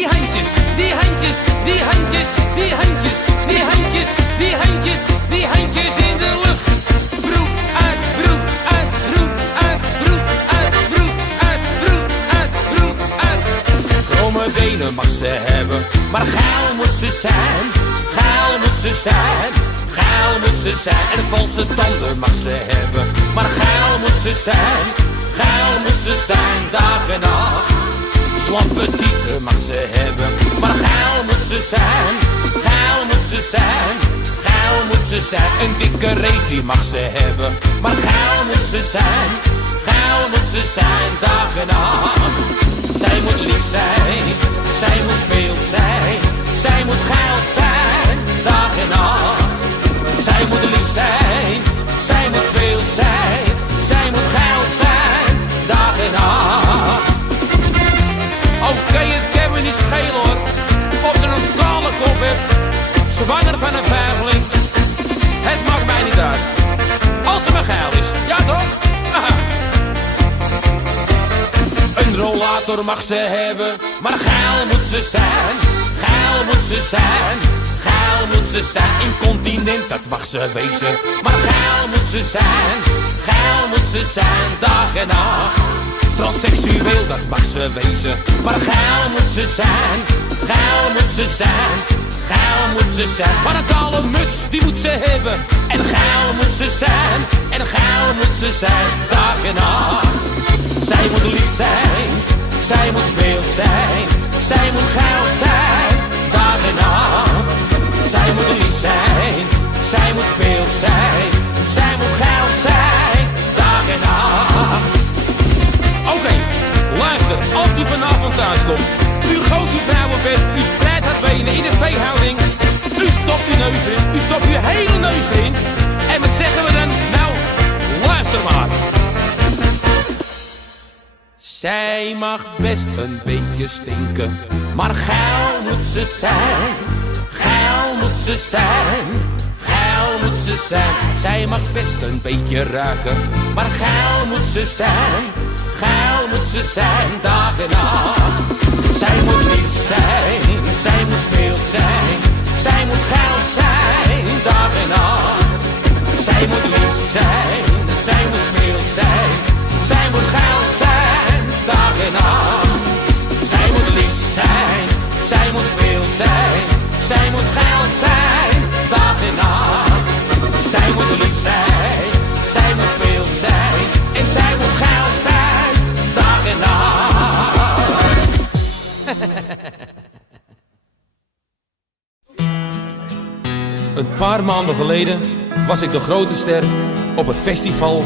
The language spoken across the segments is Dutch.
die handjes, die handjes, die handjes, die handjes, die handjes, die handjes, die handjes in de lucht. Broek uit, broek uit, broek uit, broek uit, broek uit, broek uit, broek uit. Kromme benen mag ze hebben, maar geil moet ze zijn. Geil moet ze zijn, geil moet ze zijn. En valse tanden mag ze hebben, maar geil moet ze zijn. Geil moet ze zijn, dag en nacht. Slappe tieten mag ze hebben, maar geil moet ze zijn. Geil moet ze zijn, geil moet ze zijn. Een dikke reet die mag ze hebben, maar geil moet ze zijn. Geil moet ze zijn, dag en nacht. Zij moet lief zijn, zij moet speels zijn. Zij moet geil zijn, dag en nacht. Zij moet lief zijn, zij moet speels zijn. Zij moet geil zijn, dag en nacht. Oké, het kan me niet schelen hoor, of ze een kale kop heeft, zwanger van een vijgeling. Het maakt mij niet uit, als ze maar geil is, ja toch? Aha. Een rollator mag ze hebben, maar geil moet ze zijn. Geil moet ze zijn, geil moet ze zijn. Incontinent, dat mag ze wezen, maar geil moet ze zijn. Geil moet ze zijn, dag en nacht. Transseksueel, dat mag ze wezen, maar geil moet ze zijn. Geil moet ze zijn, geil moet ze zijn. Maar een kale muts, die moet ze hebben. En geil moet ze zijn, en geil moet ze zijn, dag en nacht. Zij moet lief zijn, zij moet speels zijn. Zij moet geil zijn, dag en nacht. Zij moet lief zijn, zij moet speels zijn. Zij moet geil zijn, dag en nacht. Oké, luister, als u vanavond thuis komt, u gooit uw vrouw op bed, u spreidt haar benen in een V-houding, u stopt uw neus erin, u stopt uw hele neus erin, en wat zeggen we dan? Nou, luister maar. Zij mag best een beetje stinken, maar geil moet ze zijn. Geil moet ze zijn, geil moet ze zijn. Zij mag best een beetje ruiken, maar geil moet ze zijn. Geil moet ze zijn, dag en nacht. Zij moet lief zijn, zij moet speels zijn. Zij moet geil zijn, dag en nacht. Zij moet lief zijn, zij moet speels zijn. Zij moet geil zijn, dag en nacht. Zij moet lief zijn, zij moet speels zijn. Zij moet geil zijn, dag en nacht. Zij moet lief zijn, zij moet speels zijn. En zij moet geil zijn, dag en nacht. Een paar maanden geleden was ik de grote ster op het festival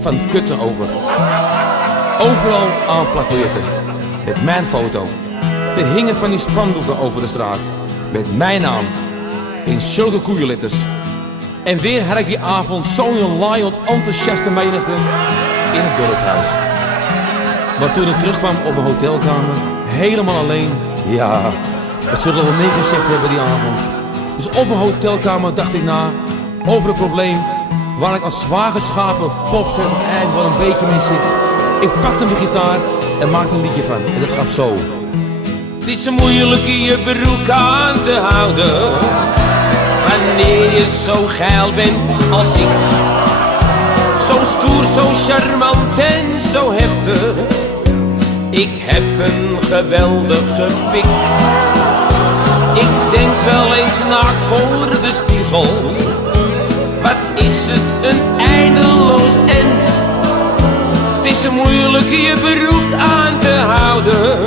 van Kuttenover. Overal aanplakbiljetten met mijn foto. Er hingen van die spandoeken over de straat met mijn naam in zulke koeienletters. En weer had ik die avond zo'n laaiend enthousiaste menigte in het dorpshuis. Maar toen ik terugkwam op mijn hotelkamer, helemaal alleen, ja, dat zullen we niet gezegd hebben die avond. Dus op mijn hotelkamer dacht ik na over het probleem waar ik als zwaar geschapen popster eigenlijk wel een beetje mee zit. Ik pakte mijn gitaar en maakte een liedje van. En dat gaat zo. Het is moeilijk je broek aan te houden wanneer je zo geil bent als ik. Zo stoer, zo charmant en zo heftig. Ik heb een geweldige pik. Ik denk wel eens naakt voor de spiegel. Wat is het een eindeloos end. Het is moeilijk je broek aan te houden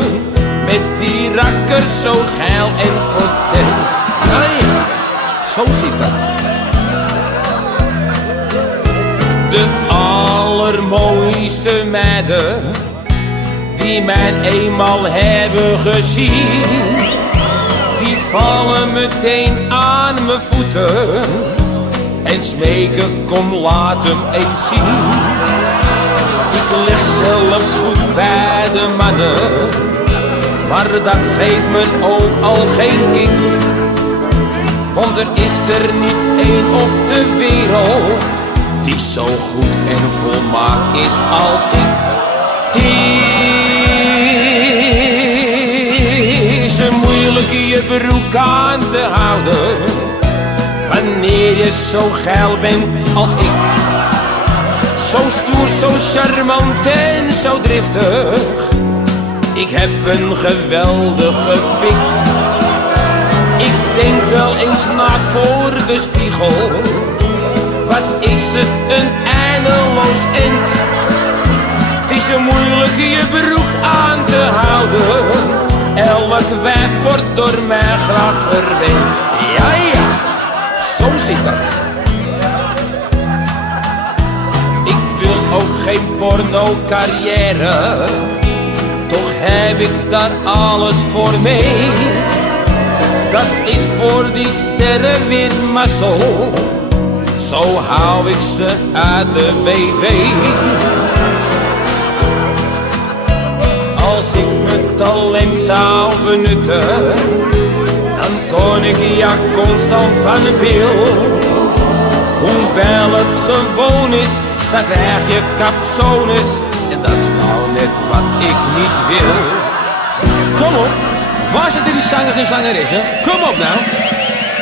met die rakkers zo geil en potent. Ja, ja, zo zit dat. De allermooiste meiden die mij eenmaal hebben gezien, die vallen meteen aan mijn voeten en smeken, kom laat hem eens zien. Ik lig zelfs goed bij de mannen, maar dat geeft me ook al geen kick. Want er is er niet één op de wereld die zo goed en volmaakt is als ik. Het is je broek aan te houden. Wanneer je zo geil bent als ik. Zo stoer, zo charmant en zo driftig. Ik heb een geweldige pik. Ik denk wel eens naakt voor de spiegel. Wat is het een eindeloos end. Het is zo moeilijk je broek aan te houden. Elk wijf wordt door mij graag verwend. Ja, ja, zo zit dat. Ik wil ook geen porno carrière. Toch heb ik daar alles voor mee. Dat is voor die sterren weer mazzel. Zo hou ik ze uit de WW. Als ik mijn talent zou benutten, dan kon ik ja constant van de wil. Hoewel het gewoon is, dan krijg je capsones. En dat is nou net wat ik niet wil. Kom op, waar zitten die zangers en zangeressen? Kom op nou.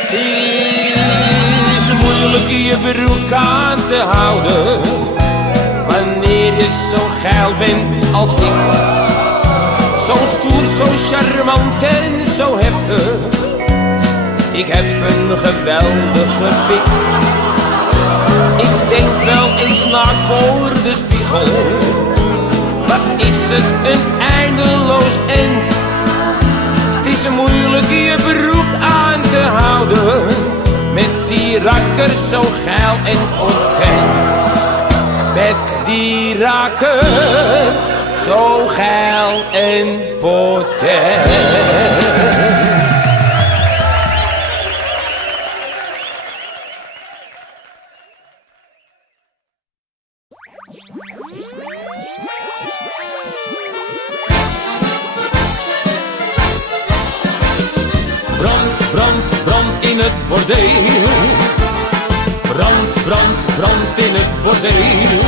Het is moeilijk je broek aan te houden. Wanneer je zo geil bent als ik. Zo stoer, zo charmant en zo heftig. Ik heb een geweldige pik. Ik denk wel eens naakt voor de spiegel. Wat is het een eindeloos end. Het is moeilijk je broek aan te houden. Met die rakker zo geil en ontkend. Met die rakker zo geil en potent. Brand, brand, brand in het bordeel. Brand, brand, brand in het bordeel.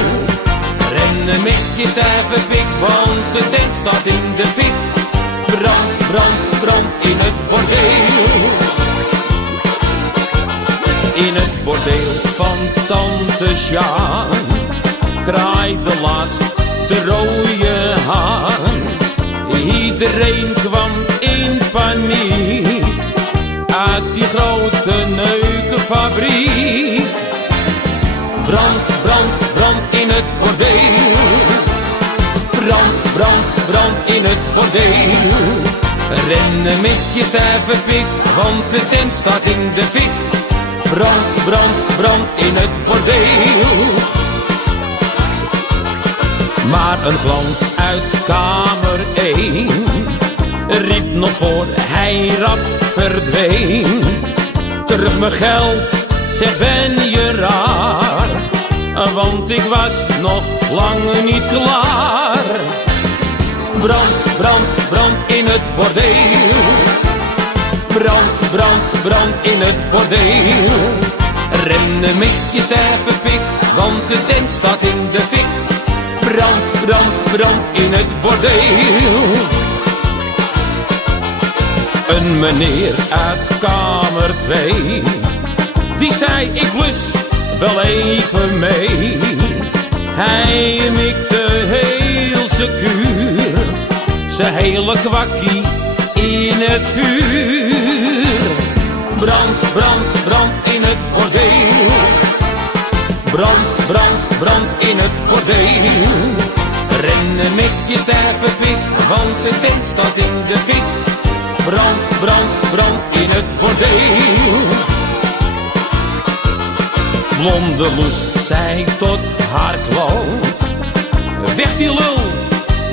Rennen met je stijve pik, want de tent staat in de fik. Brand, brand, brand in het bordeel. In het bordeel van tante Sjaan kraait de laatste rode haan. Iedereen kwam in paniek uit die grote neukenfabriek. Brand, brand, brand in het bordeel. Brand, brand, brand in het bordeel. Rennen met je stijve pik, want de tent staat in de fik. Brand, brand, brand in het bordeel. Maar een klant uit kamer 1 riep nog voor hij rap verdween. Terug mijn geld, zeg ben je raar, want ik was nog lang niet klaar. Brand, brand, brand in het bordeel. Brand, brand, brand in het bordeel. Rennen met je stijve pik, want de tent staat in de fik. Brand, brand, brand in het bordeel. Een meneer uit kamer 2, die zei ik lus wel even mee. Hij mikte heel secuur, zijn hele kwakkie in het vuur. Brand, brand, brand in het bordeel. Brand, brand, brand in het bordeel. Rennen met je stijve pik, want de tent staat in de fik. Brand, brand, brand in het bordeel. Blonde Loes zei tot haar klant: weg die lul,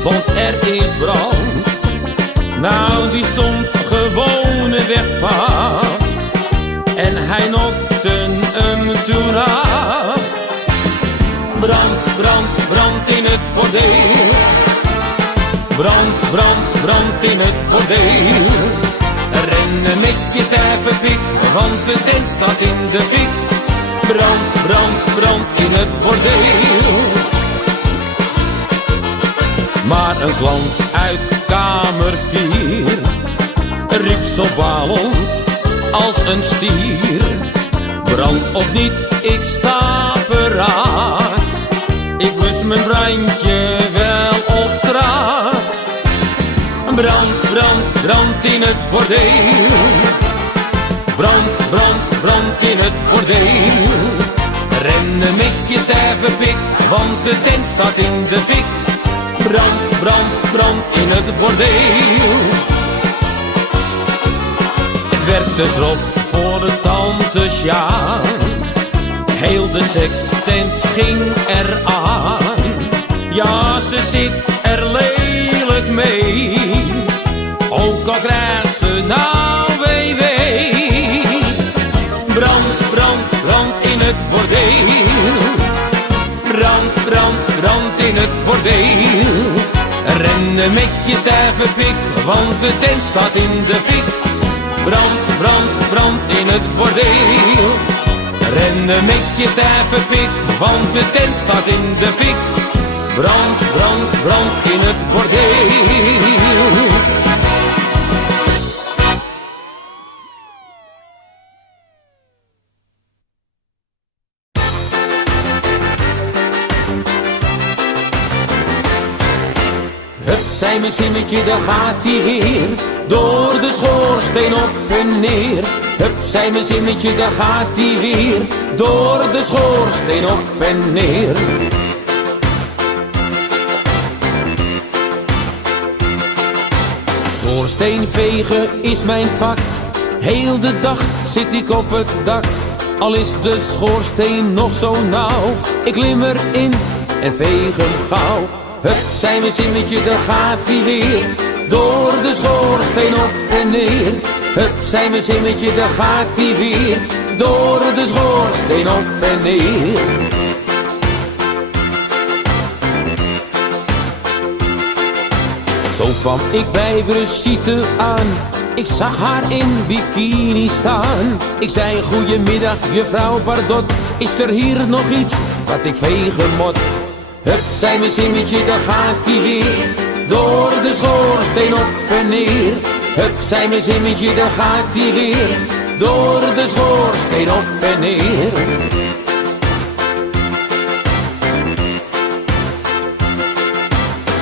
want er is brand. Nou, die stond gewoon wegpaaf en hij nokte hem toen af. Brand, brand, brand in het bordeel. Brand, brand, brand in het bordeel. Rennen met je stijve pik, want de tent staat in de fik. Brand, brand, brand in het bordeel. Maar een klant uit kamer 4 riep zo balend als een stier. Brand of niet, ik sta paraat. Ik lust mijn brandje wel op straat. Brand, brand, brand in het bordeel. Brand, brand, brand in het bordeel. Rennen met je stijve pik, want de tent staat in de fik. Brand, brand, brand in het bordeel. Het werd te strop voor de tante Sjaan. Heel de sekstent ging eraan. Ja, ze zit er lelijk mee. Ook al krijgt ze nou WW. Brand, brand, brand in het bordeel. Brand, brand, brand in het bordeel. Rennen met je stijve pik, want de tent staat in de fik. Brand, brand, brand in het bordeel. Rennen met je stijve pik, want de tent staat in de fik. Brand, brand, brand in het bordeel. Hup, zei mijn zimmetje, daar gaat hij weer. Door de schoorsteen op en neer. Hup, zei mijn zimmetje, daar gaat hij weer. Door de schoorsteen op en neer. Schoorsteenvegen is mijn vak. Heel de dag zit ik op het dak. Al is de schoorsteen nog zo nauw. Ik klim erin en veeg hem gauw. Hup, zei mijn zimmetje, daar gaat hij weer. Door de schoorsteen op en neer. Hup, zei mijn zimmetje, daar gaat hij weer. Door de schoorsteen op en neer. Zo kwam ik bij Brigitte aan. Ik zag haar in bikini staan. Ik zei, goedemiddag juffrouw Bardot. Is er hier nog iets wat ik vegen moet? Hup, zei mijn zimmetje, daar gaat hij weer. Door de schoorsteen op en neer. Hup, zei mijn zimmetje, daar gaat hij weer. Door de schoorsteen op en neer.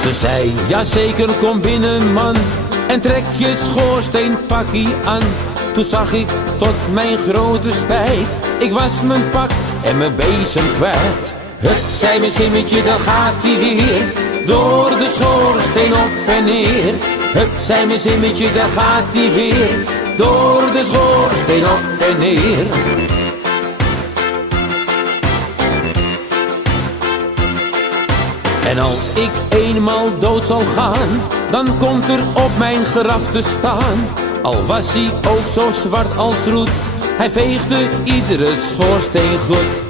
Ze zei, ja zeker, kom binnen man. En trek je schoorsteenpakkie aan. Toen zag ik tot mijn grote spijt. Ik was mijn pak en mijn bezem kwijt. Hup, zei mijn zimmetje, daar gaat hij weer. Door de schoorsteen op en neer. Hup, zei mijn zimmetje, daar gaat hij weer. Door de schoorsteen op en neer. En als ik eenmaal dood zal gaan, dan komt er op mijn graf te staan. Al was hij ook zo zwart als roet, hij veegde iedere schoorsteen goed.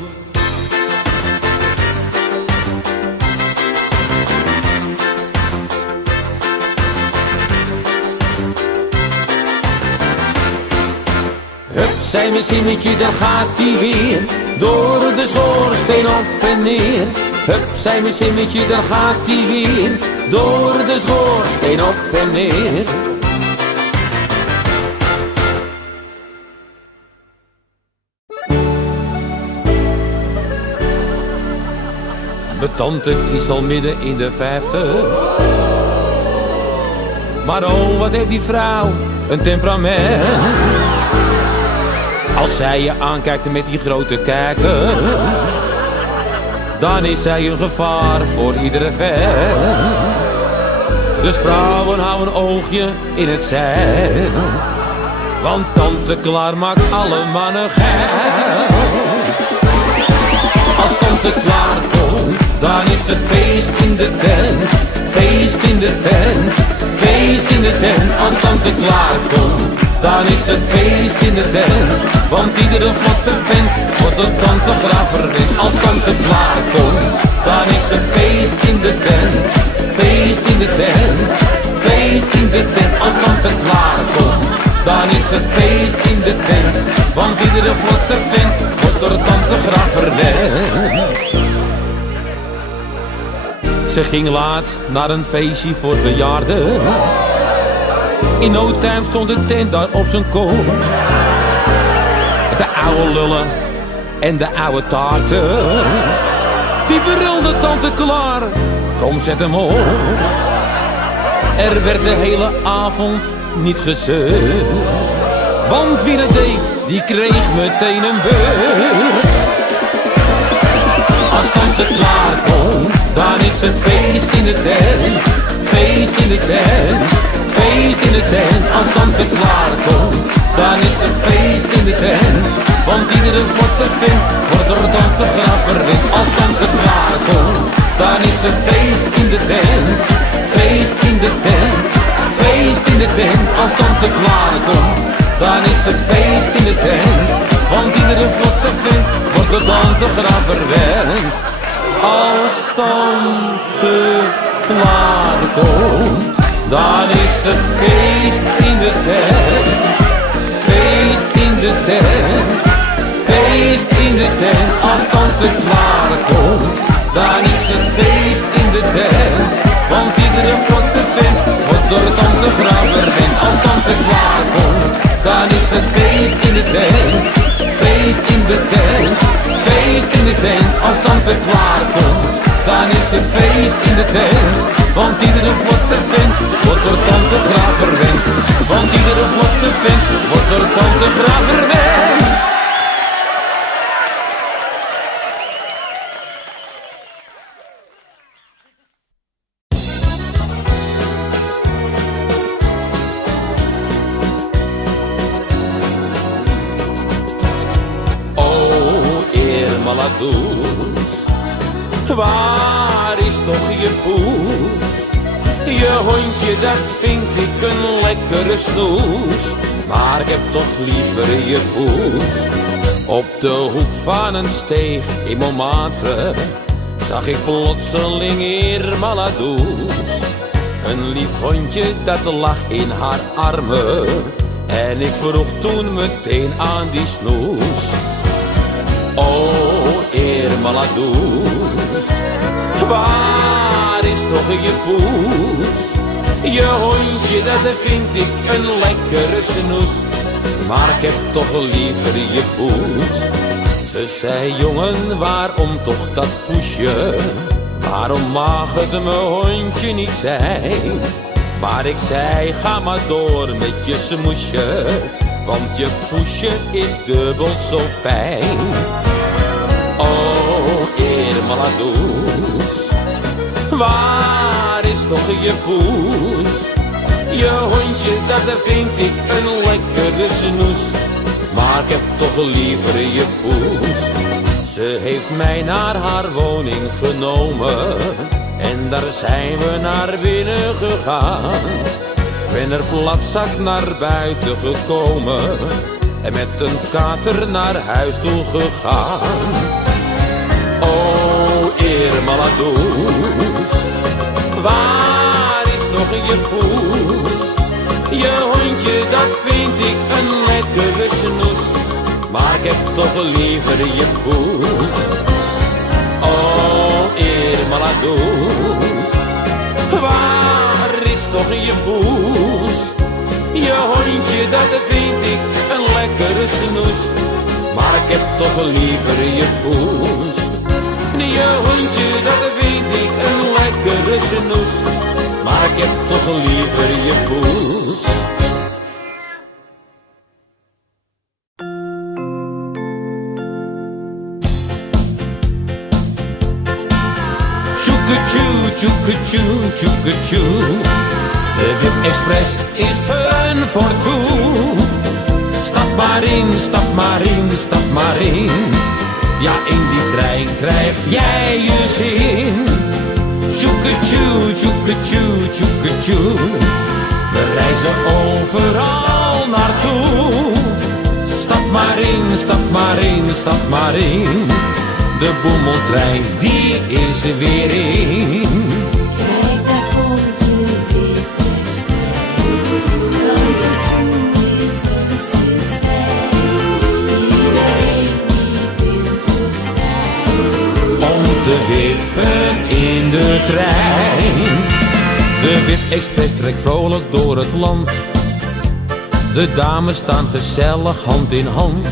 Hup, zei mijn zimmetje, daar gaat hij weer. Door de schoorsteen op en neer. Hup, zei mijn zimmetje, daar gaat hij weer. Door de schoorsteen op en neer. Mijn tante is al midden in de 50. Maar oh, wat heeft die vrouw een temperament. Als zij je aankijkt met die grote kijker, dan is zij een gevaar voor iedere vent. Dus vrouwen houden een oogje in het zeil, want tante Klaar maakt alle mannen geil. Als tante Klaar komt, dan is het feest in de tent. Feest in de tent, feest in de tent. Als tante Klaar komt, dan is het feest in de tent. Want iedere vlotte vent wordt door tante graag verwend. Als tante Klaar komt, dan is het feest in de tent. Feest in de tent, feest in de tent. Als tante Klaar komt, dan is het feest in de tent. Want iedere vlotte vent wordt door tante graag verwend. Ze ging laatst naar een feestje voor bejaarden. In no time stond de tent daar op zijn kop. De oude lullen en de oude taarten, die brulde tante Klaar, kom zet hem op. Er werd de hele avond niet gezeurd, want wie het deed, die kreeg meteen een beurt. Als tante Klaar komt, dan is het feest in de tent. Feest in de tent, feest in de tent. Als tante Klaar komt, dan is het feest in de tent. Want iedere vlotte vent wordt door tante Klaar verwend. Als tante Klaar komt, dan is het feest in de tent. Feest in de tent, feest in de tent. Als tante Klaar komt, dan is het feest in de tent. Want iedere vlotte vent wordt door tante Klaar verwend. Als tante Klaar komt, dan is het feest in de tent. Feest in de tent, feest in de tent. Als tante Klaar komt, dan is het feest in de tent. Want iedere vlotte vent wordt door tante Klaar verwend. Als tante Klaar komt, dan is het feest in de tent. Feest in de tent, feest in de tent. Als tante Klaar komt, dan is het feest in de tent. Want iedere vlotte vent wordt door tante Klaar verwend. Want iedere vlotte vent wordt door tante Klaar verwend. Maladoes, waar is toch je poes? Je hondje, dat vind ik een lekkere snoes, maar ik heb toch liever je poes. Op de hoek van een steeg in Montmartre zag ik plotseling Irma Maladoes. Een lief hondje dat lag in haar armen en ik vroeg toen meteen aan die snoes. Oh, Irma Maladoes, waar is toch je poes? Je hondje, dat vind ik een lekkere snoes, maar ik heb toch liever je poes. Ze zei, jongen, waarom toch dat poesje? Waarom mag het mijn hondje niet zijn? Maar ik zei, ga maar door met je smoesje, want je poesje is dubbel zo fijn. Oh, Irma Maladoes, waar is toch je poes? Je hondje, dat vind ik een lekkere snoes, maar ik heb toch liever je poes. Ze heeft mij naar haar woning genomen en daar zijn we naar binnen gegaan. Ben er platzak naar buiten gekomen en met een kater naar huis toe gegaan. Oh, Irma Maladoes, waar is nog je poes? Je hondje, dat vind ik een lekkere snoes, maar ik heb toch liever je poes. Oh, Irma Maladoes, waar is toch je poes? Je hondje, dat vind ik een lekkere snoes, maar ik heb toch liever je poes. Je hondje, dat vind ik een lekkere snoes, maar ik heb toch liever je poes. Tjoeke-tjoe, tjoeke-tjoe, tjoeke-tjoe. De Wip Express is een voortoe. Stap maar in, stap maar in, stap maar in. Ja, in die trein krijg jij je zin. Tjoeke-tjoe, tjoeke-tjoe, tjoeke-tjoe. We reizen overal naartoe. Stap maar in, stap maar in, stap maar in. De boemeltrein, die is er weer in. Kijk, daar komt de Wip Express. Over toe is een succes. Iedereen die vindt het fijn om te wippen in de trein. De Wip Express trekt vrolijk door het land. De dames staan gezellig hand in hand.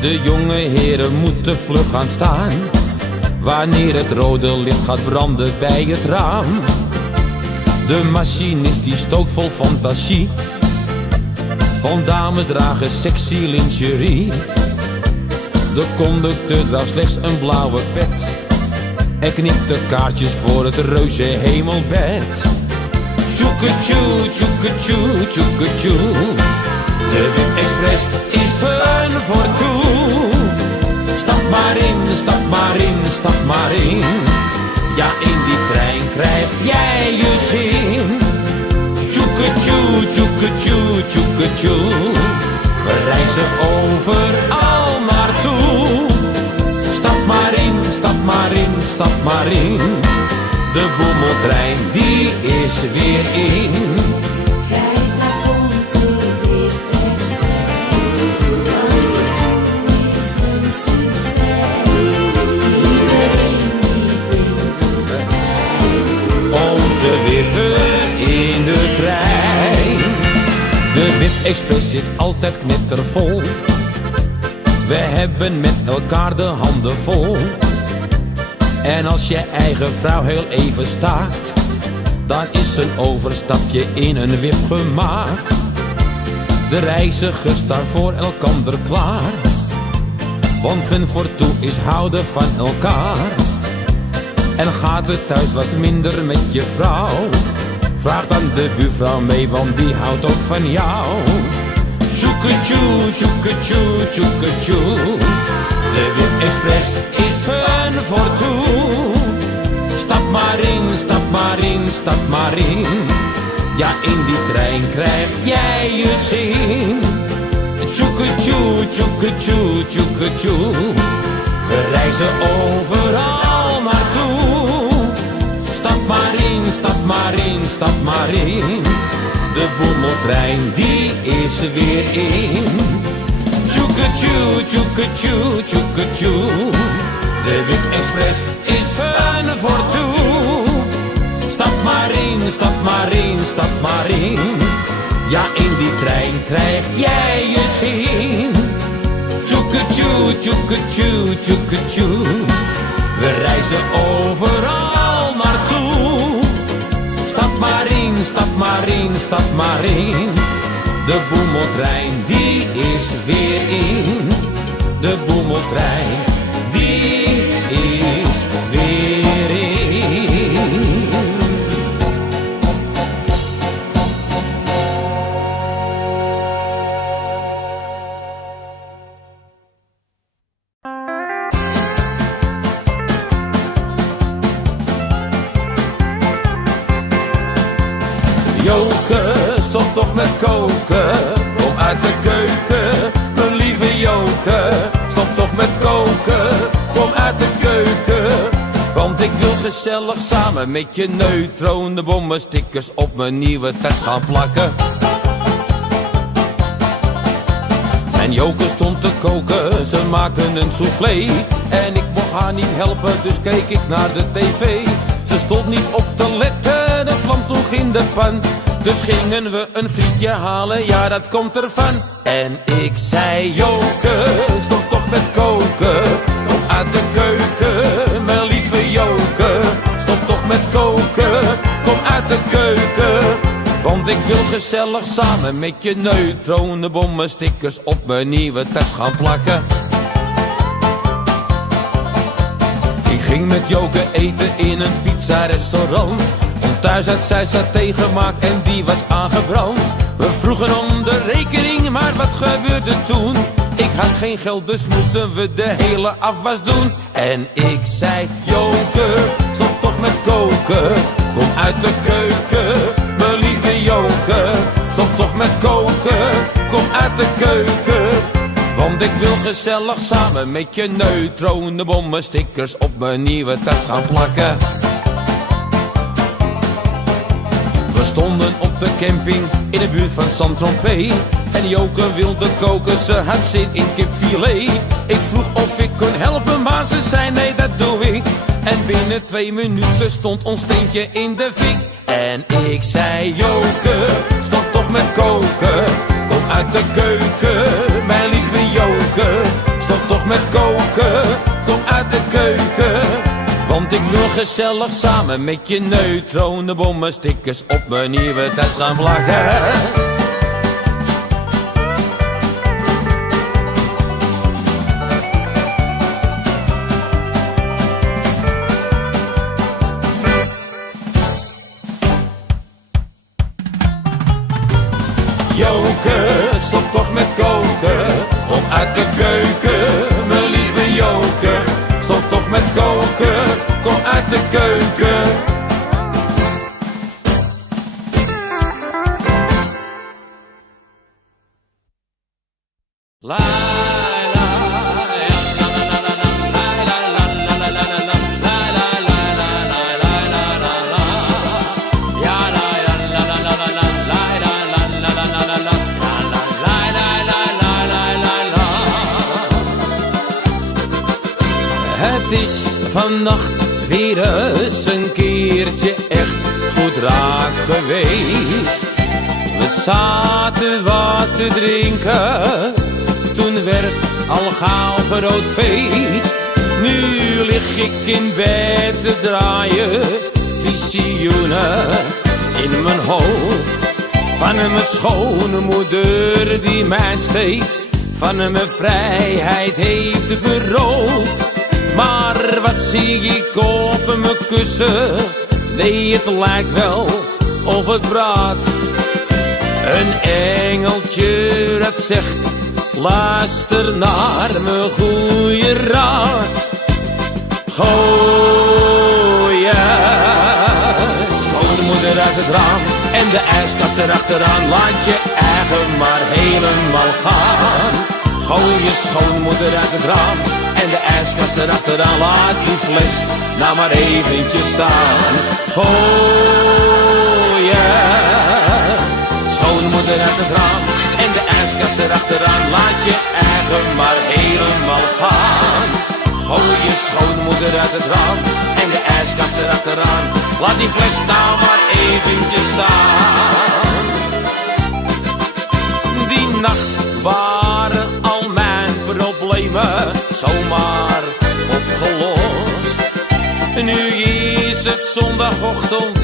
De jonge heren moeten vlug gaan staan wanneer het rode licht gaat branden bij het raam. De machinist die stookt vol fantasie, want dames dragen sexy lingerie. De conducteur draagt slechts een blauwe pet en knipt de kaartjes voor het reuze hemelbed. Tjoeketjoe, tjoeketjoe, tjoeketjoe. De Wip Express is fun voor toe. Stap maar in, stap maar in, stap maar in. Ja, in die trein krijg jij je zin. Tjoeketjoe, tjoeketjoe, tjoeketjoe. We reizen overal naartoe. Stap maar in, stap maar in, stap maar in. De boemeltrein die is weer in. Kijk, daar komt de Wip Express. Over toe is een succes. Iedereen die vindt het fijn Om te wippen in de trein. De Wip Express zit altijd knettervol. We hebben met elkaar de handen vol. En als je eigen vrouw heel even staat, dan is een overstapje in een wip gemaakt. De reizigers staan voor elkander klaar, want fun voor toe is houden van elkaar. En gaat het thuis wat minder met je vrouw, vraag dan de buurvrouw mee, want die houdt ook van jou. Tjoeketjoe, tjoeketjoe, tjoeketjoe. De Wip Express is fun voor toe. Stap maar in, stap maar in, stap maar in. Ja, in die trein krijg jij je zin. Tjoeketjoe, tjoeketjoe, tjoeketjoe. We reizen overal naartoe. Stap maar in, stap maar in, stap maar in. De boemeltrein die is weer in. Tjoeketjoe, tjoeketjoe, tjoeketjoe. De Wip Express is fun voor toe. Stap maar in, stap maar in, stap maar in. Ja, in die trein krijg jij je zin. Tjoeketjoe, tjoeketjoe, tjoeketjoe. We reizen overal naartoe. Stap maar in, stap maar in, stap maar in. De boemeltrein die is weer in. De boemeltrein die is weer in. Joke, stop toch met koken, kom uit de keuken. Mijn lieve Joke, stop toch met koken, kom uit de keuken. Want ik wil gezellig samen met je neutronenbommen stickers op mijn nieuwe tas gaan plakken. En Joke stond te koken, ze maakte een soufflé. En ik mocht haar niet helpen, dus keek ik naar de tv. Ze stond niet op te letten, de vlam sloeg in de pan. Dus gingen we een frietje halen, ja dat komt ervan. En ik zei, Joke, stop toch met koken, kom uit de keuken. Mijn lieve Joke, stop toch met koken, kom uit de keuken. Want ik wil gezellig samen met je neutronenbommen stickers op mijn nieuwe tas gaan plakken. Ik ging met Joke eten in een pizza-restaurant. Want thuis had zij saté gemaakt en die was aangebrand. We vroegen om de rekening, maar wat gebeurde toen? Ik had geen geld, dus moesten we de hele afwas doen. En ik zei, Joke, stop toch met koken, kom uit de keuken. Mijn lieve Joke, stop toch met koken, kom uit de keuken. Want ik wil gezellig samen met je neutronenbommen stickers op mijn nieuwe tas gaan plakken. We stonden op de camping in de buurt van Saint-Tropez. En Joke wilde koken, ze had zin in kipfilet. Ik vroeg of ik kon helpen, maar ze zei nee, dat doe ik. En binnen 2 minuten stond ons steentje in de fik. En ik zei, Joke, stop toch met koken, kom uit de keuken. Mijn lieve Joke, stop toch met koken, kom uit de keuken. Want ik wil gezellig samen met je neutronenbommen stickers op mijn nieuwe tas gaan vlaggen. Joke, stop toch met koken, kom uit de keuken. Mijn lieve Joke, stop toch met koken, kom uit de keuken. La la Het is vannacht weer eens een keertje echt goed raak geweest. We zaten wat te drinken, toen werd al gauw groot feest. Nu lig ik in bed te draaien, visioenen in mijn hoofd. Van mijn schoonmoeder die mij steeds van mijn vrijheid heeft beroofd. Maar wat zie ik op mijn kussen? Nee, het lijkt wel of het braadt. Een engeltje dat zegt, luister naar mijn goeie raad. Gooien, schoonmoeder uit het raam en de ijskast erachteraan. Laat je eigen maar helemaal gaan. Gooi je schoonmoeder uit het raam en de ijskast erachteraan. Laat die fles nou maar eventjes staan. Gooien, schoonmoeder uit het raam en de ijskast erachteraan. Laat je eigen maar helemaal gaan. Gooi je schoonmoeder uit het raam en de ijskast erachteraan. Laat die fles nou maar eventjes staan. Die nacht waren al mijn problemen zomaar opgelost. Nu is het zondagochtend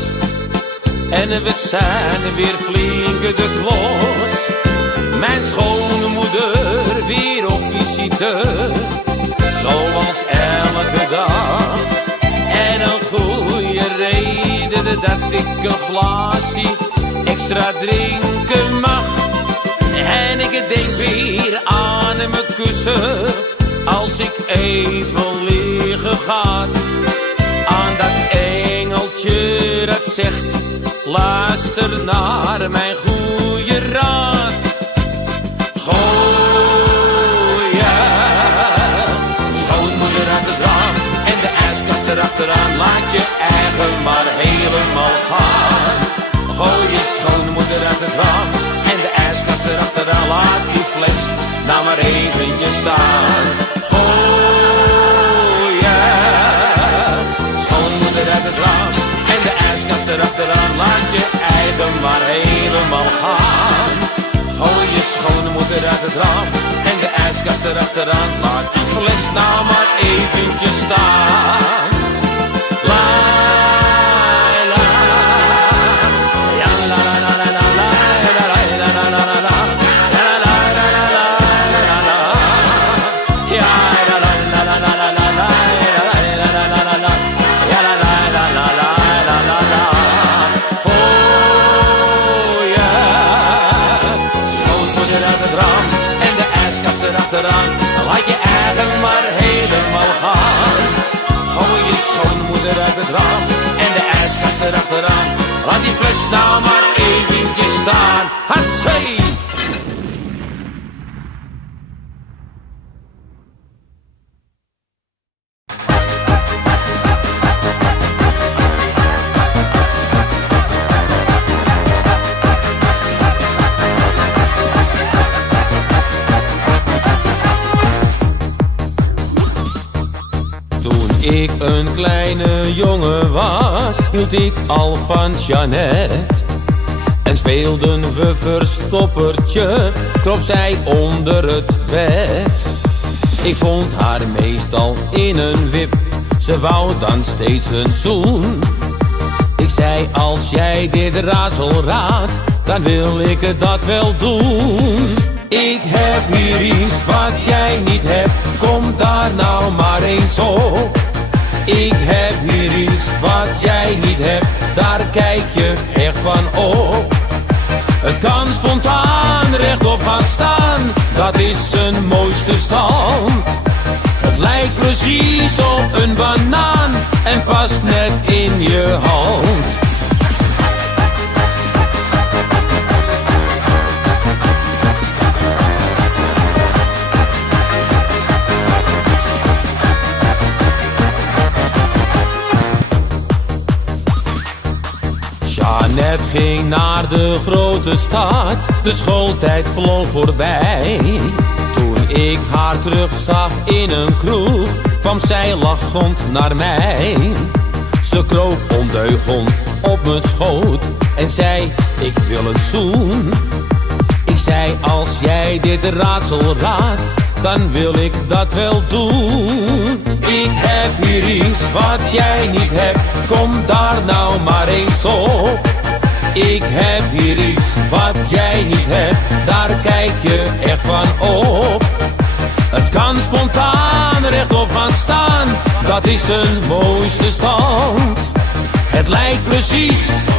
en we zijn weer flink de klos. Mijn schoonmoeder weer op visite, zoals elke dag. En een goede reden dat ik een glaasje extra drinken mag. En ik denk weer aan mijn kussen, als ik even liggen ga. Aan dat engeltje dat zegt, luister naar mijn goeie raad. Gooien, schoonmoeder uit het raam en de ijskast erachteraan. Laat je eigen maar helemaal gaan. Gooi je schoonmoeder uit het raam en de ijskast erachteraan. Laat die fles nou maar eventjes staan. Gooien, schoonmoeder uit het raam en de ijskast erachteraan. Laat je eigen maar helemaal gaan. Gooi je schoonmoeder uit het raam en de ijskast erachteraan. Laat die fles nou maar eventjes staan. La la, ja la la la la la la la la la la la la. Laat je eigen maar helemaal gaan. Gooi je schoonmoeder uit het raam en de ijskast erachteraan. Laat die fles nou maar eventjes staan. Hatsé! Ik een kleine jongen was, hield ik al van Jeannette. En speelden we verstoppertje, kroop zij onder het bed. Ik vond haar meestal in een wip, ze wou dan steeds een zoen. Ik zei, als jij dit raadsel raadt, dan wil ik dat wel doen. Ik heb hier iets wat jij niet hebt, kom daar nou maar eens op. Ik heb hier iets wat jij niet hebt, daar kijk je echt van op. Het kan spontaan rechtop gaan staan, dat is zijn mooiste stand. Het lijkt precies op een banaan en past net in je hand. Jeannette ging naar de grote stad, de schooltijd vloog voorbij. Toen ik haar terugzag in een kroeg, kwam zij lachend naar mij. Ze kroop ondeugend op mijn schoot en zei, ik wil een zoen. Ik zei, als jij dit raadsel raadt, dan wil ik dat wel doen. Ik heb hier iets wat jij niet hebt, kom daar nou maar eens op. Ik heb hier iets wat jij niet hebt, daar kijk je echt van op. Het kan spontaan rechtop gaan staan, dat is zijn mooiste stand. Het lijkt precies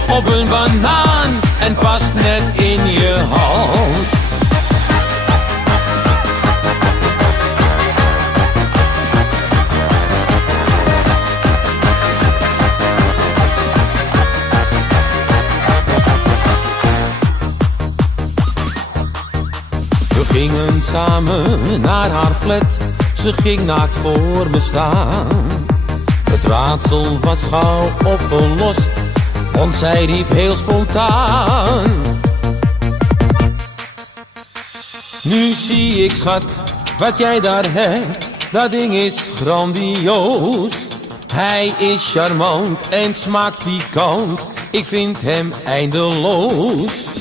op een banaan en past net in je hand. We gingen samen naar haar flat, ze ging naakt voor me staan. Het raadsel was gauw opgelost, want zij riep heel spontaan. Nu zie ik, schat, wat jij daar hebt, dat ding is grandioos. Hij is charmant en smaakt pikant, ik vind hem eindeloos.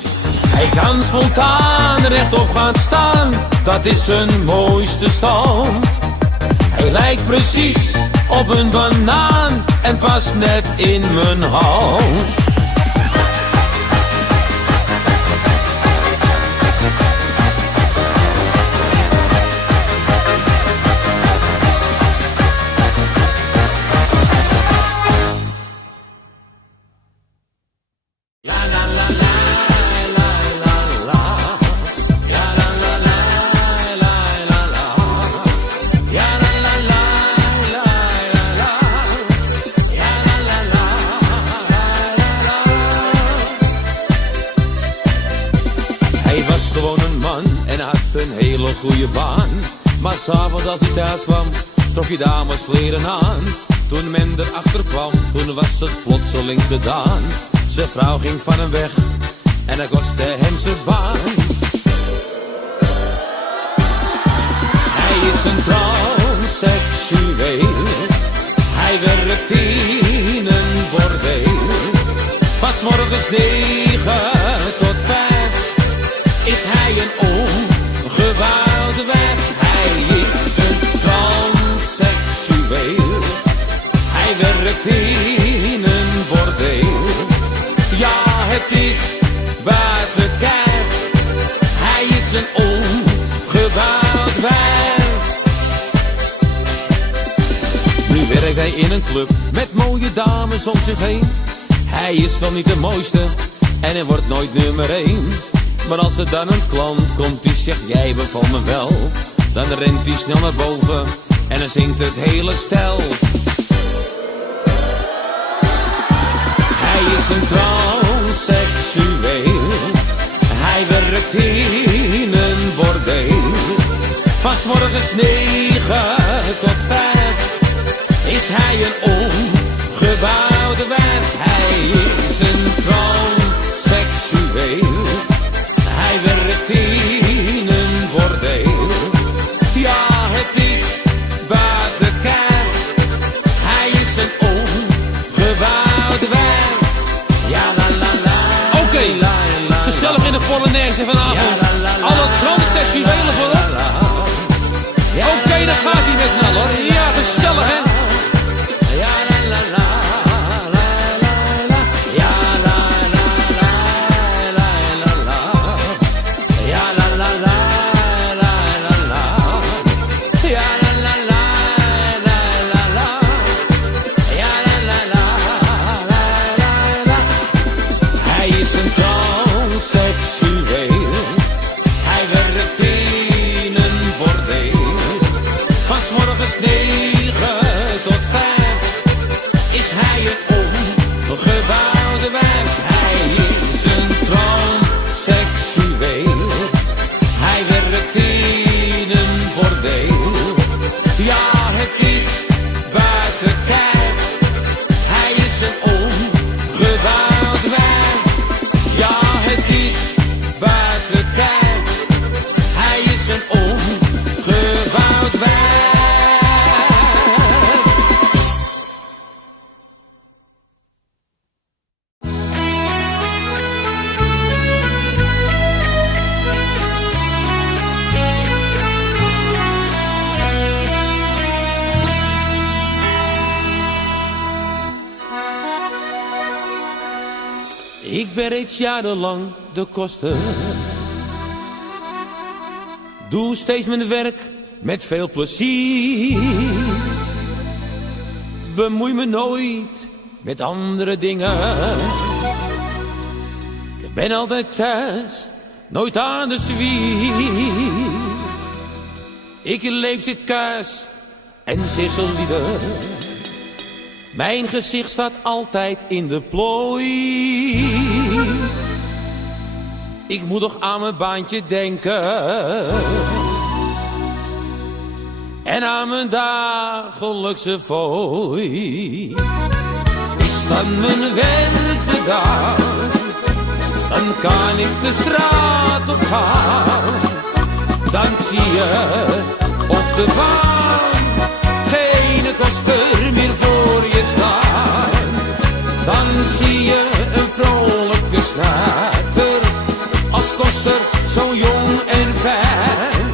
Hij kan spontaan rechtop gaan staan, dat is zijn mooiste stand. Hij lijkt precies op een banaan en past net in mijn hand. Hij was gewoon een man en had een hele goede baan. Maar s'avonds als hij thuis kwam, trok hij dameskleren aan. Toen men erachter kwam, toen was het plotseling gedaan. Zijn vrouw ging van hem weg en dat kostte hem zijn baan. Hij is een transseksueel, hij werkt in een bordeel. Van 's morgens 9 tot 5 is hij een ongebouwde wijf. Hij is een transseksueel, hij werkt in een bordeel. Ja, het is buiten kijf, hij is een ongebouwd wijf. Nu werkt hij in een club met mooie dames om zich heen. Hij is wel niet de mooiste en hij wordt nooit nummer 1. Maar als er dan een klant komt die zegt, jij bevalt me wel, dan rent hij snel naar boven en dan zingt het hele stel. Hij is een transseksueel, hij werkt in een bordeel. Van 's morgens 9 tot 5 is hij een ongebouwde wijf. Hij is een transseksueel, hij werkt in een bordeel. Ja, het is buiten kijf, hij is een ongebouwde wijf. Ja, la la la. Oké, la la. gezellig in de Polonaise vanavond. Alle transseksuelen voorop. Oké, dan gaat hij weer snel hoor. Ja, gezellig hè. Hij is een transseksueel. Hij werkt in een bordeel. Van 's morgens 9 tot 5 is hij een ongebouwde wijf. Hij is een transseksueel. Hij werkt in een bordeel. Ja, het is buiten kijf. Hij is een ongebouwd wijf. Ja, het is buiten kijf. Hij is een ongebouwd wijf. Ik ben reeds jarenlang de koster. Doe steeds mijn werk met veel plezier. Bemoei me nooit met andere dingen. Ik ben altijd thuis, nooit aan de zwier. Ik leef zit kuis en zeer solide. Mijn gezicht staat altijd in de plooi. Ik moet nog aan mijn baantje denken. En aan mijn dagelijkse fooi. Is dan mijn werk gedaan, dan kan ik de straat op gaan. Dan zie je op de baan geen koster meer voor je staan. Dan zie je een vrolijke snuiter als koster, zo jong en fijn.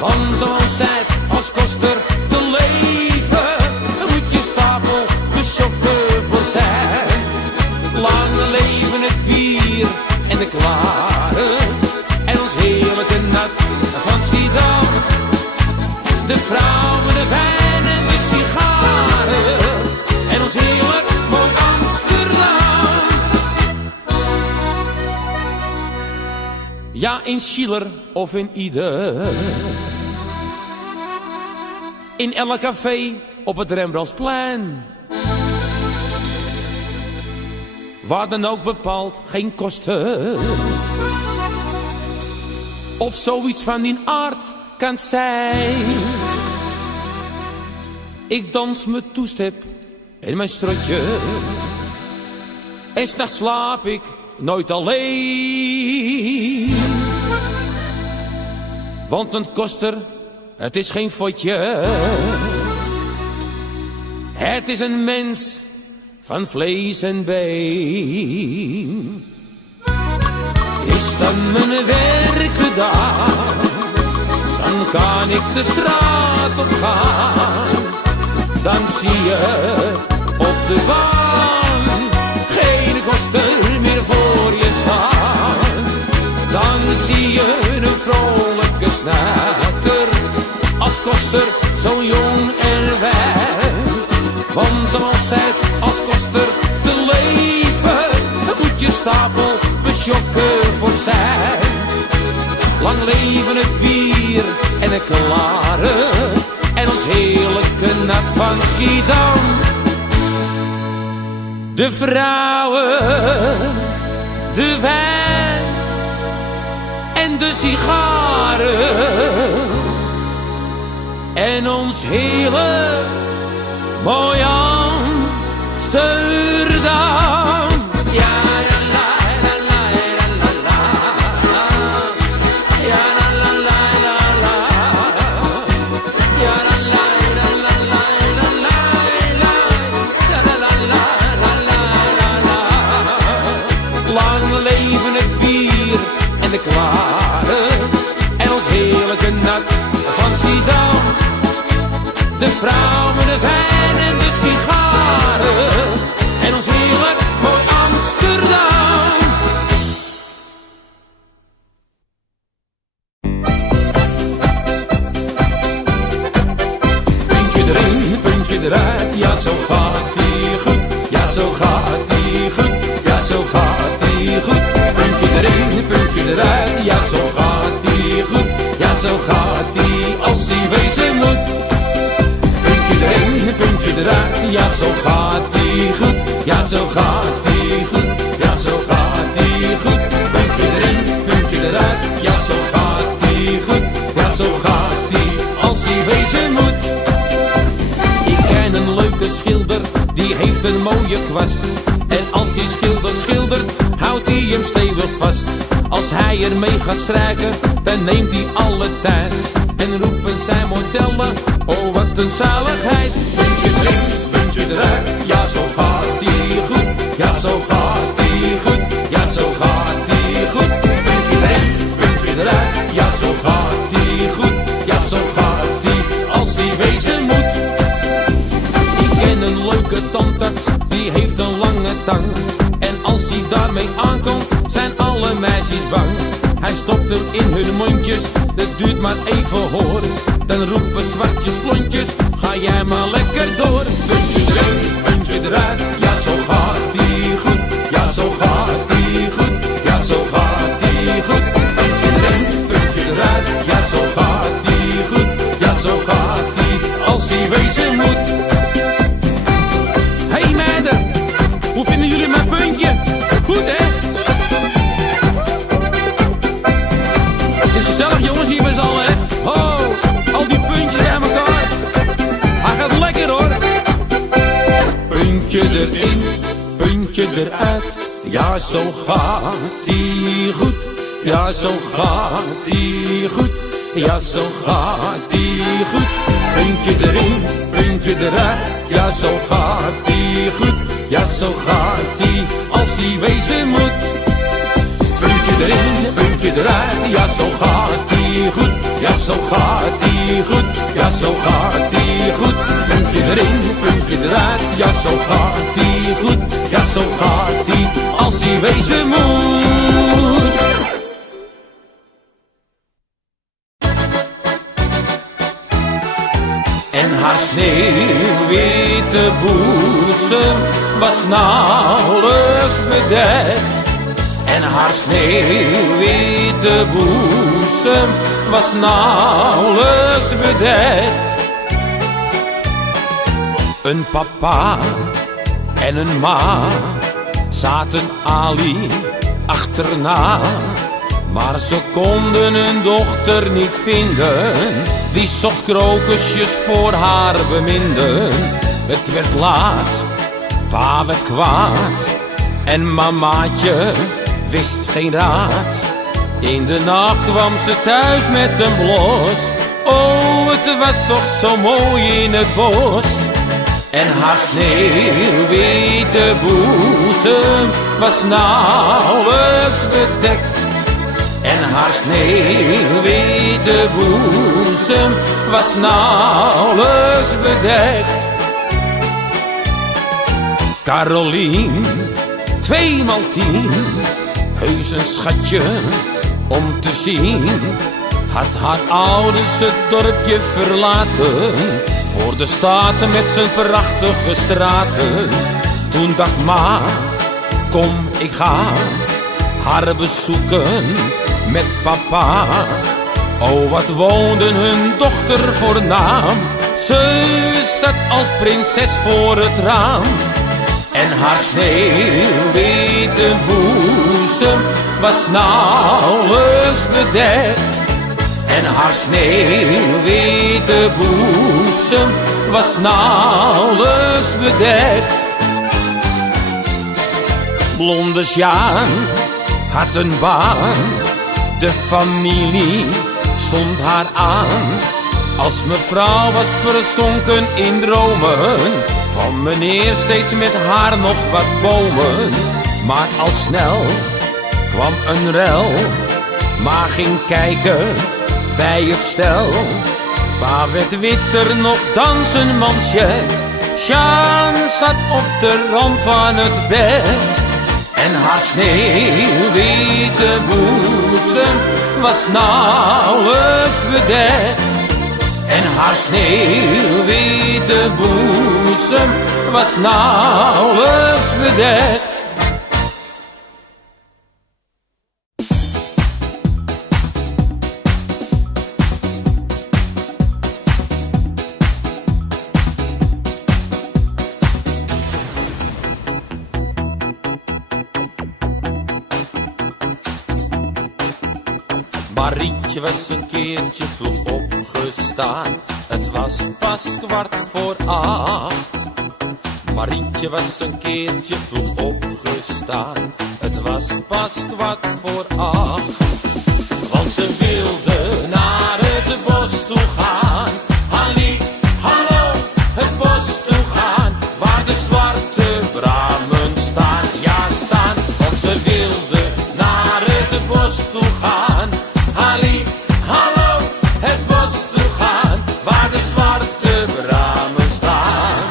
Want altijd als koster te leven, dan moet je stapel besokken voor zijn. Lang leven het bier en de klaren en ons heerlijke nat van Schiedam. De vrouwen, de wijn en de sigaren en ons heerlijk mooi Amsterdam. Ja, in Schiller of in ieder, in elk café op het Rembrandtsplein. Waar dan ook bepaald geen kosten of zoiets van die aard kan zijn. Ik dans mijn toestep in mijn strotje en 's nachts slaap ik nooit alleen. Want een koster, het is geen fotje. Het is een mens van vlees en been. Is dan mijn werk gedaan, dan kan ik de straat op gaan. Dan zie je op de baan geen koster meer voor je staan. Dan zie je een vrolijke snuiter als koster, zo jong en wijn. Want dan altijd als koster te leven, dan moet je stapel besjokken voor zijn. Lang leven het bier en de klaren en ons heerlijke nat van Schiedam. De vrouwen, de wijn en de sigaren en ons heerlijk mooi Amsterdam. Ja, la la la la la la. Ja, la la la la la. Ja, la la la la la la la. Ja, la la la la la la. Lang leven het bier en de kwade. En ons heerlijke nat van Schiedam. De vrouwen, de wijn en de sigaren. En ons heerlijk mooi Amsterdam. Puntje erin, puntje eruit, ja zo gaat ie goed. Ja zo gaat ie goed, ja zo gaat ie goed. Puntje erin, puntje eruit, ja zo gaat ie goed. Ja zo gaat ie als ie wezen moet. Puntje erin, puntje eruit, ja zo gaat ie goed. Ja zo gaat ie goed, ja zo gaat ie goed. Puntje erin, puntje eruit, ja zo gaat ie goed. Ja zo gaat ie als ie wezen moet. Ik ken een leuke schilder, die heeft een mooie kwast. En als die schilder schildert, houdt hij hem stevig vast. Als hij ermee gaat strijken, dan neemt hij alle tijd. En roepen zijn modellen, oh wat een zaligheid. Puntje erin, puntje eruit, ja zo gaat ie goed. Ja zo gaat ie goed, ja zo gaat ie goed. Puntje erin, puntje eruit, ja zo gaat ie goed. Ja zo gaat ie als die wezen moet. Ik ken een leuke tandarts, die heeft een lange tang. En als hij daarmee aankomt, zijn alle meisjes bang. Hij stopt hem in hun mondjes, dat duurt maar even hoor. Dan roepen zwartjes blondjes, ga jij maar lekker door. Puntje erin, puntje eruit, ja zo gaat ie goed. Ja zo gaat ie goed, ja zo gaat ie goed. Puntje erin, puntje eruit, ja zo gaat ie goed. Ja zo gaat ie als ie wezen moet. Hey meiden, hoe vinden jullie mijn puntje? Goed hè? Het is gezellig jongens hier met z'n allen hè? Oh, al die puntjes bij elkaar. Hij gaat lekker hoor. Puntje erin, puntje eruit. Ja zo gaat ie goed. Ja zo gaat ie goed. Ja zo gaat ie goed. Puntje erin, puntje eruit. Ja zo gaat ie goed. Ja zo gaat ie als ie wezen moet. Puntje erin, puntje eruit. Ja zo gaat ie goed. Ja zo gaat ie goed. Ja zo gaat ie goed. Puntje erin, puntje eruit. Ja zo gaat ie goed. Ja zo gaat ie als ie wezen moet. En haar sneeuwwitte boezem was nauwelijks bedekt. En haar sneeuwwitte boezem was nauwelijks bedekt. Een papa en een ma zaten Ali achterna. Maar ze konden hun dochter niet vinden. Die zocht krokusjes voor haar beminden. Het werd laat, pa werd kwaad. En mamaatje wist geen raad. In de nacht kwam ze thuis met een blos. Oh, het was toch zo mooi in het bos. En haar sneeuwwitte boezem was nauwelijks bedekt. En haar sneeuwwitte boezem was nauwelijks bedekt. Carolien, 2x10, heus een schatje om te zien. Had haar ouders het dorpje verlaten, voor de Staten met zijn prachtige straten. Toen dacht ma, kom ik ga haar bezoeken met papa. Oh wat woonde hun dochter voornaam. Ze zat als prinses voor het raam. En haar sneeuwwitte boezem was nauwelijks bedekt. En haar sneeuwwitte boezem was nauwelijks bedekt. Blonde Sjaan had een baan, de familie stond haar aan. Als mevrouw was verzonken in dromen, van meneer steeds met haar nog wat bomen. Maar al snel kwam een rel, maar ging kijken bij het stel. Waar werd witter nog dansen manchet. Sjaan zat op de rand van het bed. En haar sneeuwwitte boezem was nauwelijks bedekt. En haar sneeuwwitte boezem was nauwelijks bedekt. Marietje was een keertje vroeg opgestaan. Het was pas 7:15. Marietje was een keertje vroeg opgestaan. Het was pas 7:15. Want ze wilde naar het bos toe gaan. Halli, hallo, het bos toe gaan. Waar de zwarte bramen staan, ja staan. Want ze wilde naar het bos toe gaan. Halli, hallo, het bos toe gaan, waar de zwarte bramen staan.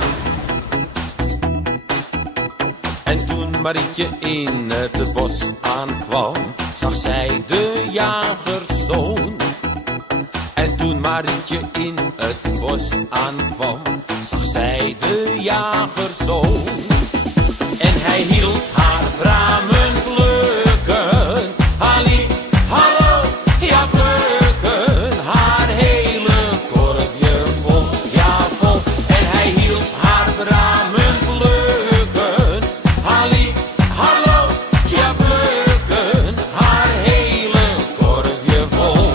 En toen Marietje in het bos aankwam, zag zij de jagerszoon. En toen Marietje in het bos aankwam, zag zij de jagerszoon. En hij hield haar bramen plukken. Halli, hallo, ja plukken, haar hele korfje vol, ja vol. En hij hield haar bramen plukken. Halli, hallo, ja plukken, haar hele korfje vol.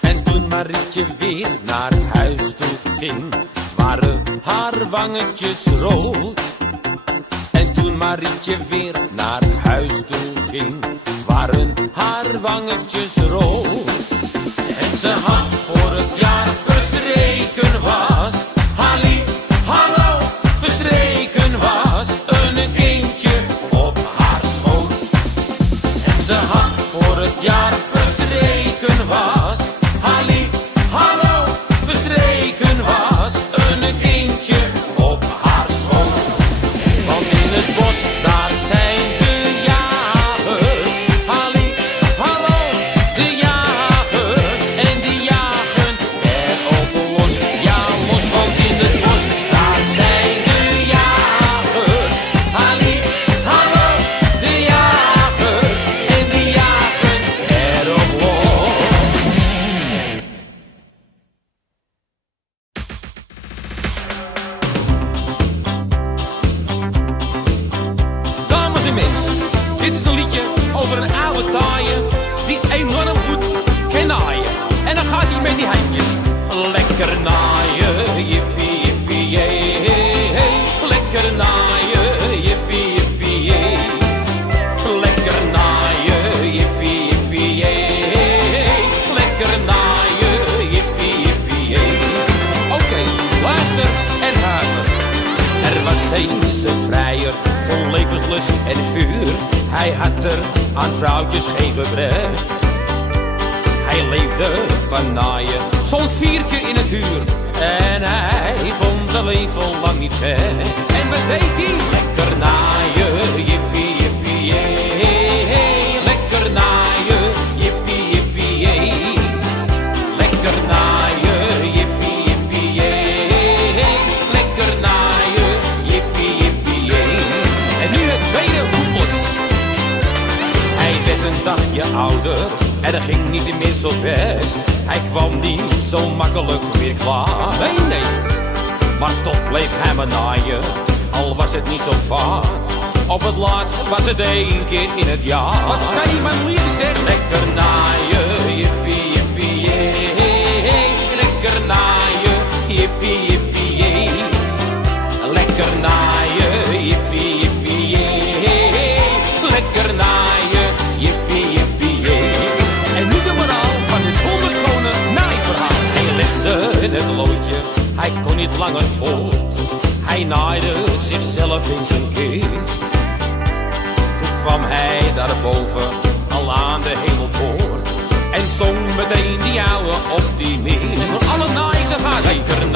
En toen Marietje weer naar huis toe ging, waren haar wangetjes rood. En toen Marietje weer naar huis toe ging, waren haar wangetjes rood. En ze had voor het jaar verstreken was, halli, hallo, verstreken was, een kindje op haar schoot. En ze had voor het jaar verstreken was, halli, hallo, verstreken was, een kindje op haar schoot. Want in het bos, daar zijn de jagers. Halli, hallo, de jagers. En die jagen erop los. Ja, los, want in het bos, daar zijn de jagers. Halli, hallo, de jagers. En die jagen erop los. Dames en mensen, dit is een liedje over een oude taaie die enorm goed kan naaien. En dan gaat hij met die handjes. Lekker naaien, jippie, jippie, jee, hey, hey. Lekker naaien, jippie, jippie, jee. Lekker naaien, jippie, jippie, jee, hey. Lekker naaien, jippie, jippie, jee. Oké, luister en huiver. Er was eens een vrijer vol levenslust en vuur. Hij had er aan vrouwtjes geen gebrek. Hij leefde van naaien, zo'n 4 keer in het uur. En hij vond het leven lang niet gek. En wat deed hij? Lekker naaien, jippie, jippie, jee. Hey, lekker naaien, jippie, jippie, jee. Lekker naaien, jippie, jippie, jee. Hey, lekker naaien, jippie, jippie, jee. En nu het tweede couplet. Hij werd een dagje ouder en dat ging niet meer zo best. Hij kwam niet zo makkelijk weer klaar. Nee, nee. Maar toch bleef hij maar naaien, al was het niet zo vaak. Op het laatst was het 1 keer in het jaar. Wat kan je maar liefde zeggen? Lekker naaien, jippie, jippie, jee. Lekker naaien, jippie, jippie, jee. Lekker naaien, jippie, jippie, jee. Lekker naaien, jippie, jippie, jee. En nu de moraal van dit wonderschone naaiverhaal. Hij legde het loodje, hij kon niet langer voort. Hij naaide zichzelf in zijn kist. kwam hij daarboven al aan de hemelpoort en zong meteen die oude optimist. Voor alle naaien gaat lekker